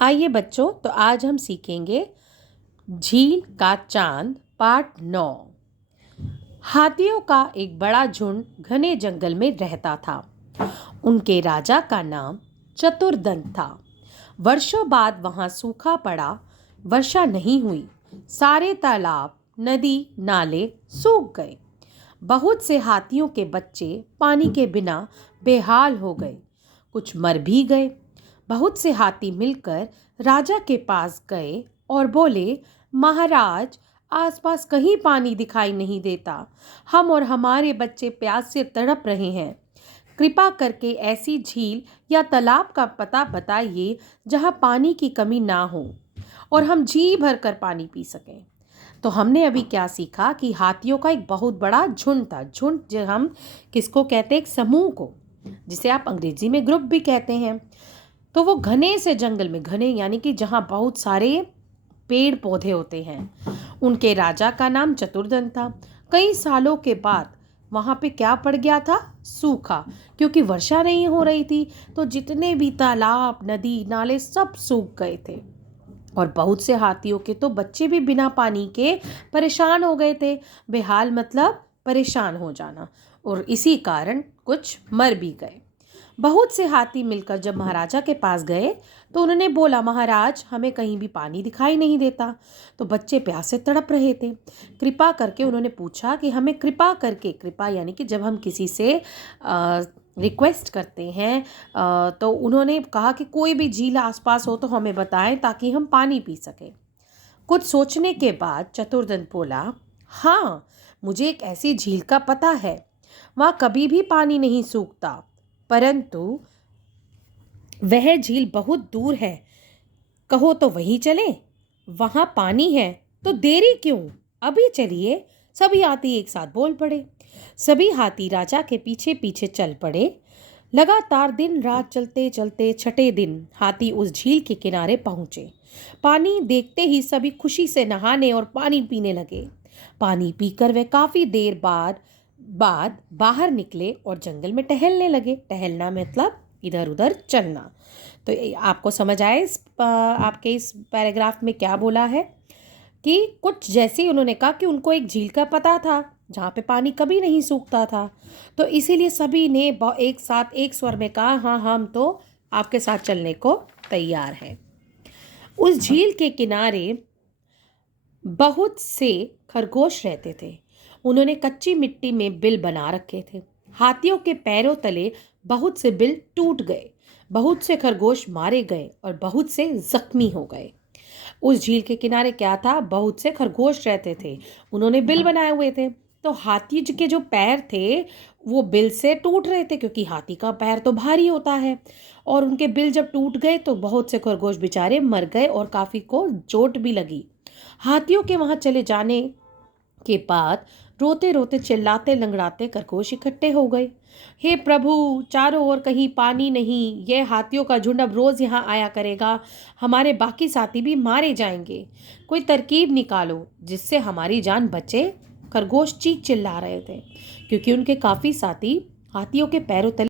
आइए बच्चों, तो आज हम सीखेंगे झील का चांद पार्ट 9। हाथियों का एक बड़ा झुंड घने जंगल में रहता था। उनके राजा का नाम चतुर्दंत था। वर्षों बाद वहां सूखा पड़ा, वर्षा नहीं हुई। सारे तालाब, नदी, नाले सूख गए। बहुत से हाथियों के बच्चे पानी के बिना बेहाल हो गए, कुछ मर भी गए। बहुत से हाथी मिलकर राजा के पास गए और बोले, महाराज, आसपास कहीं पानी दिखाई नहीं देता। हम और हमारे बच्चे प्यास से तड़प रहे हैं। कृपा करके ऐसी झील या तालाब का पता बताइए जहां पानी की कमी ना हो और हम जी भर कर पानी पी सकें। तो हमने अभी क्या सीखा कि हाथियों का एक बहुत बड़ा झुंड था। झुंड जो हम किसको कहते हैं? एक समूह को, जिसे आप अंग्रेजी में ग्रुप भी कहते हैं। तो वो घने से जंगल में, घने यानी कि जहाँ बहुत सारे पेड़ पौधे होते हैं, उनके राजा का नाम चतुर्दंत था। कई सालों के बाद वहाँ पे क्या पड़ गया था? सूखा। क्योंकि वर्षा नहीं हो रही थी, तो जितने भी तालाब, नदी, नाले सब सूख गए थे। और बहुत से हाथियों के तो बच्चे भी बिना पानी के परेशान हो गए थे। बेहाल मतलब परेशान हो जाना, और इसी कारण कुछ मर भी गए। बहुत से हाथी मिलकर जब महाराजा के पास गए तो उन्होंने बोला, महाराज, हमें कहीं भी पानी दिखाई नहीं देता। तो बच्चे प्यास से तड़प रहे थे। कृपा करके उन्होंने पूछा कि हमें कृपा करके, कृपा यानी कि जब हम किसी से रिक्वेस्ट करते हैं, तो उन्होंने कहा कि कोई भी झील आसपास हो तो हमें बताएं ताकि हम पानी पी सकें। कुछ सोचने के बाद चतुर्दंत बोला, हाँ, मुझे एक ऐसी झील का पता है। वहाँ कभी भी पानी नहीं सूखता, परंतु वह झील बहुत दूर है। कहो तो वहीं चले, वहां पानी है तो देरी क्यों, अभी चलिए। सभी हाथी एक साथ बोल पड़े। सभी हाथी राजा के पीछे पीछे चल पड़े। लगातार दिन रात चलते चलते छठे दिन हाथी उस झील के किनारे पहुंचे। पानी देखते ही सभी खुशी से नहाने और पानी पीने लगे। पानी पीकर वे काफी देर बाद बाहर निकले और जंगल में टहलने लगे। टहलना मतलब इधर उधर चलना। तो आपको समझ आए आपके इस पैराग्राफ में क्या बोला है? कि कुछ जैसे ही उन्होंने कहा कि उनको एक झील का पता था जहाँ पे पानी कभी नहीं सूखता था, तो इसीलिए सभी ने एक साथ एक स्वर में कहा, हाँ, हम तो आपके साथ चलने को तैयार हैं। उस झील के किनारे बहुत से खरगोश रहते थे। उन्होंने कच्ची मिट्टी में बिल बना रखे थे। हाथियों के पैरों तले बहुत से बिल टूट गए, बहुत से खरगोश मारे गए और बहुत से जख्मी हो गए। उस झील के किनारे क्या था? बहुत से खरगोश रहते थे। उन्होंने बिल बनाए हुए थे, तो हाथी के जो पैर थे वो बिल से टूट रहे थे, क्योंकि हाथी का पैर तो भारी होता है। और उनके बिल जब टूट गए तो बहुत से खरगोश बेचारे मर गए और काफी को चोट भी लगी। हाथियों के वहां चले जाने के बाद रोते रोते चिल्लाते लंगड़ाते खरगोश इकट्ठे हो गए। हे प्रभु, चारों ओर कहीं पानी नहीं, यह हाथियों का झुंड अब रोज यहाँ आया करेगा। हमारे बाकी साथी भी मारे जाएंगे। कोई तरकीब निकालो जिससे हमारी जान बचे। खरगोश चीख चिल्ला रहे थे, क्योंकि उनके काफी साथी हाथियों के पैरों तले